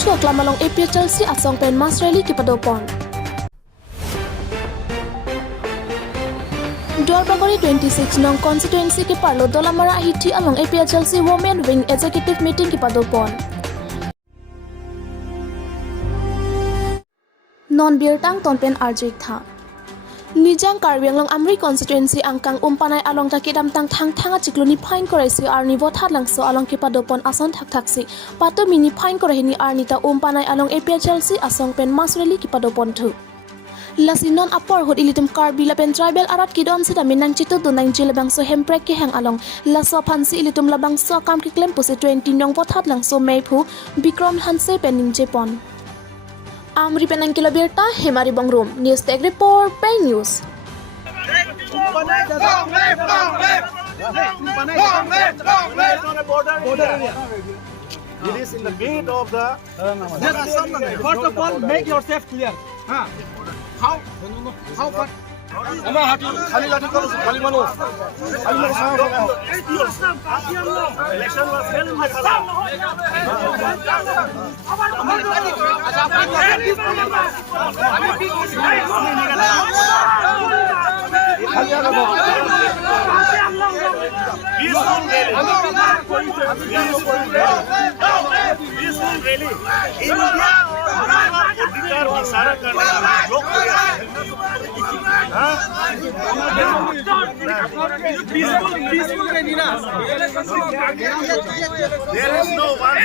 chuak lamalong APHLC asong pen mas rally kipadopon. Dorbagori 26 nong constituency ki parlo dolamara hiti along APHLC Women Wing Executive Meeting kipadopon. Non Birtang tonpen arjik tha. Nijang Karbi ang Amri constituency angkang umpanay along takidam tang thang chikloni fine koraisi arni vothat langso along kipadopon ason thak-thaksi pato mini fine korahini arnita umpanay along APHLC asong pen mas rally kipadopon thu. Lasinon apor hot ilitum Karbi lapen tribal arat kidom sida minang chitu dunang jilabang so hemprek ki hang along laso phansi ilitum labang so kam ki klem pusi 20 nong vothat langso meipu Bikram Hanse pening jepon. Amri penang kilo Abirta, Hemari Bongrum, News Tech Report, Pay News. It is in the gate of the. First of all, make yourself clear. How far? Election was held in There is no one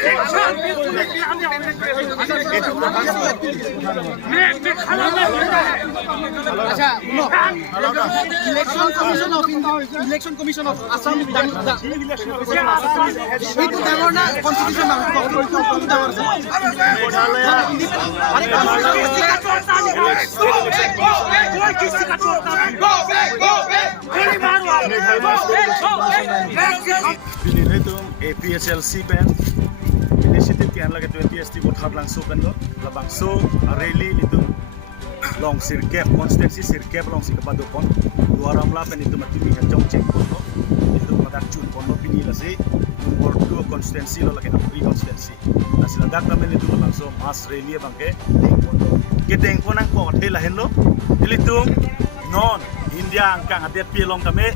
Election Commission of Assam Pini itu APHLC pen inisiatif kian lagi 20 ST buat hab langsung kan lo labangso rally itu long sirkep konstitusi sirkep long si kepadopon dua ramla pen itu mati di hajong cek kono itu madak cun kono pini lasi dua konstitusi lo lagi nampi konstitusi nasi ladak tamen itu langsung mas rally bangke gedeng kono ko thela henlo itu non India angkang adet pilong kami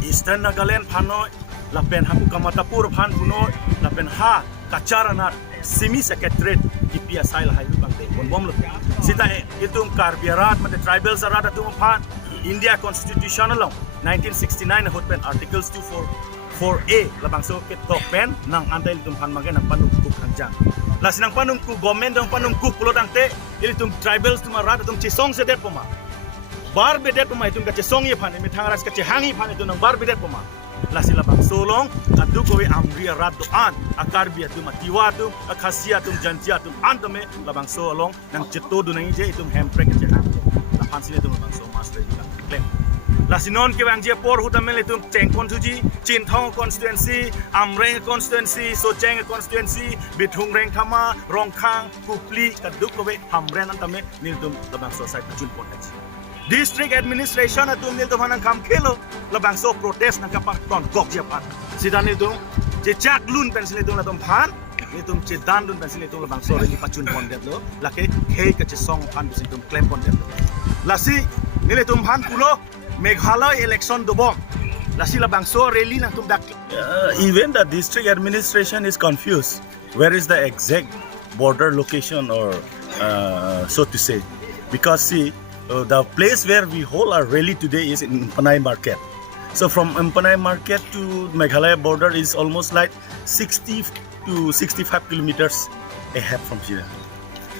Eastern Nagaland phano lapen haku kamatapur phan puno lapen ha kacarana semi secretariat IPSI la hayu bangte bonbom lo sita itum karbiarat mate tribals arat atum phan India constitutional law 1969 hotpen articles 244A labangso ke top pen nang antai itum phan mage nang panung ku kanjang la sinang panung ku government dong panung ku pulo dangte itum tribals tum arat atum chisong sedet poma bar bedet poma itum ka chisong ye phan imi thangaras ka hangi phan itum nang bar bedet poma lasi labang solong kadu kowe amri arat doan akarbi atum atiwa atum akhasia atum jantia atum antame labang solong nang cheto dunang je itum hemprek je hang la phansi itum labang so master claim lasi non ke bang je por hutamel itum chengkon thuji chinthong constituency amreng constituency socheng constituency bithung reng thama rongkhang kupli kadu kowe hamren antame niltum labang so site chunpon District Administration atum nil tumanang kam kilo labang so protest ng kapag ton gok japan sidan itu je chak lun pencil itu latom phan itu je dan lun pencil itu labang so ri pachun pondet lo lake he ka je song phan bisin tum claim pondet lasi nil tum phan pulo Meghalaya election dobom lasi labang so rally nang tum dak even the district administration is confused where is the exact border location or so to say because see the place where we hold our rally today is in Panay Market. So from Panay Market to Meghalaya border is almost like 60 to 65 kilometers ahead from here.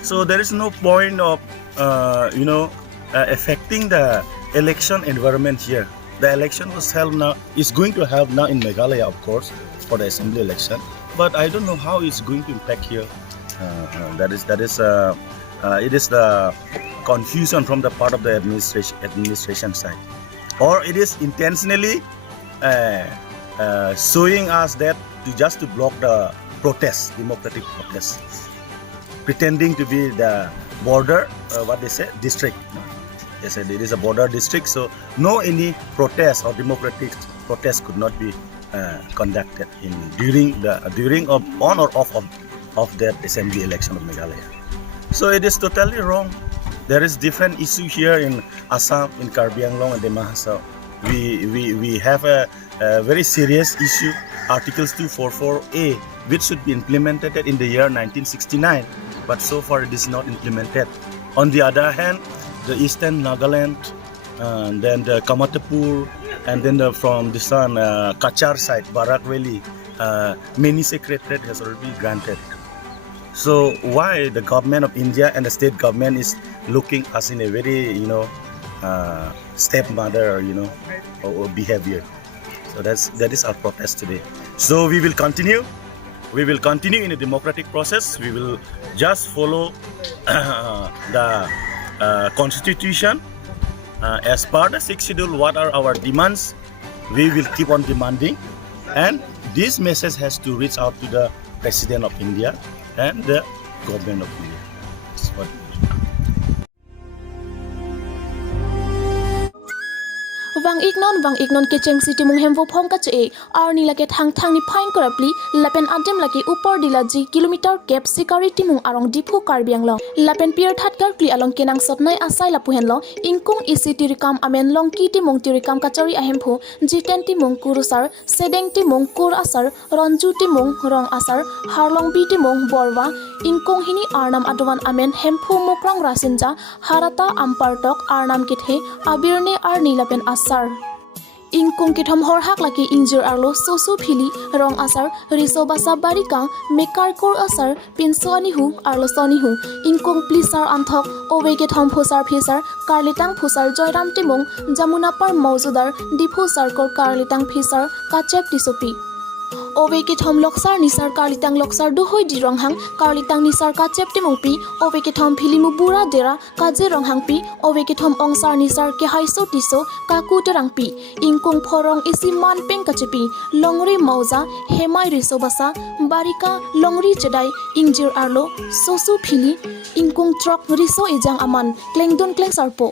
So there is no point of affecting the election environment here. The election was held now is going to have now in Meghalaya, of course, for the assembly election. But I don't know how it's going to impact here. It is the confusion from the part of the administration side, or it is intentionally showing us that to block the protest, democratic protest, pretending to be the border, what they say, district. They said it is a border district, so no any protest or democratic protest could not be conducted during on or off of of that assembly election of Meghalaya. So it is totally wrong. There is different issue here in Assam, in Karbi Anglong and the Mahasa. We have a very serious issue, Articles 244A, which should be implemented in the year 1969, but so far it is not implemented. On the other hand, the Eastern Nagaland, and then the Kamatapur, and then from the Kachar side, Barak Valley, many secretariat has already been granted. So why the government of India and the state government is looking us in a very, stepmother, or behavior. So that is our protest today. So we will continue. We will continue in a democratic process. We will just follow the constitution. As per the 6th schedule, what are our demands? We will keep on demanding. And this message has to reach out to the President of India and the government of India. That's what Wang ignon kecheng city mung hemvo phong ka che arni lake thang ni phain korapli lapen adem lake upor dila ji kilometer cap security mung arong dipu Karbi Anglong lapen pier that kar kli along kenang sotnai asai lapuhen lo ingkung ect rikam amen long ki ti mung ti rikam kachari ahempho jiken ti mung kurusar sedeng ti mung kur asar ronju ti mung rong asar harlong bi ti mung borwa ingkung hini arnam adwan amen hempho mokrang rasinja harata ampartok arnam kithe abirne arni lapen asar ingkung kithom horhak laki injur arlo sosu phili rong asar riso basa barika mekar kor asar pinso anihu arlo sonihu ingkung plisar anthok owe kithom phosar phisar karlitang phosar joyram timung jamuna par maujudar diphosar kor karlitang phisar kachep tisopi owe kithom loksar nisar karlitang loksar duhoi di ronghang karlitang nisar kachep timung pi owe kithom philimu bura dera kaje ronghang pi owe kithom ongsar nisar ke haiso tiso kaku terang pi ingkung phorong isi man peng kachepi longri mauza hemai riso basa barika longri chedai ingjir arlo sosu phili ingkung truck riso ejang aman klengdon kleng sarpo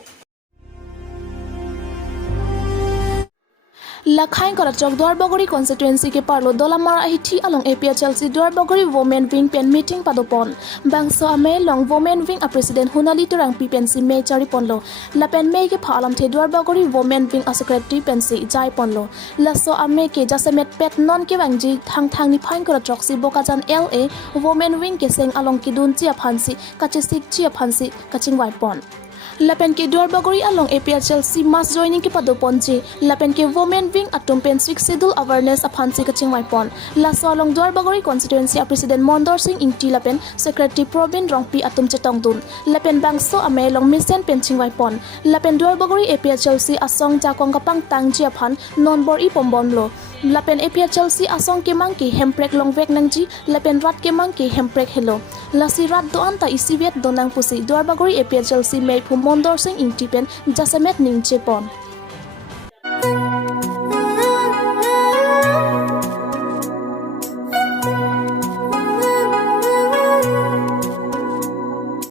Lakhain Korachok Dwarbogori constituency ke parlo dolamara hithi along APHLC Dwarbogori women wing pen meeting padopon bangso ame long women wing a president hunali turang PNC me chari ponlo lapen me ke phalam the Dwarbogori women wing a secretary pensi jai ponlo laso ame ke jasemet pet non ke wangji thang ni phain Korachok si bokajan LA women wing ke seng along kidun chia phansi kachesik chia phansi kaching wai pon Lapen ke Dwarbogori along APHLC mass joining ke padoponji lapen ke women wing atom pen 6 schedule awareness aphansi kaching waipon laso along Dwarbogori constituency a president Mondor Singh Ingti lapen secretary Probin Rongpi atom chetong dun lapen bangso ame long mission penching waipon lapen Dwarbogori APHLC asong jakong kapang tangji aphan nonbor I pombonlo lapen APHLC asong ke mangki hemprek longvek nangji lapen rat ke mangki hemprek hello lasi rat do anta isivet donang pusi Dwarbogori APHLC mei Mondor Singh Ingti pen jasemet ning chepon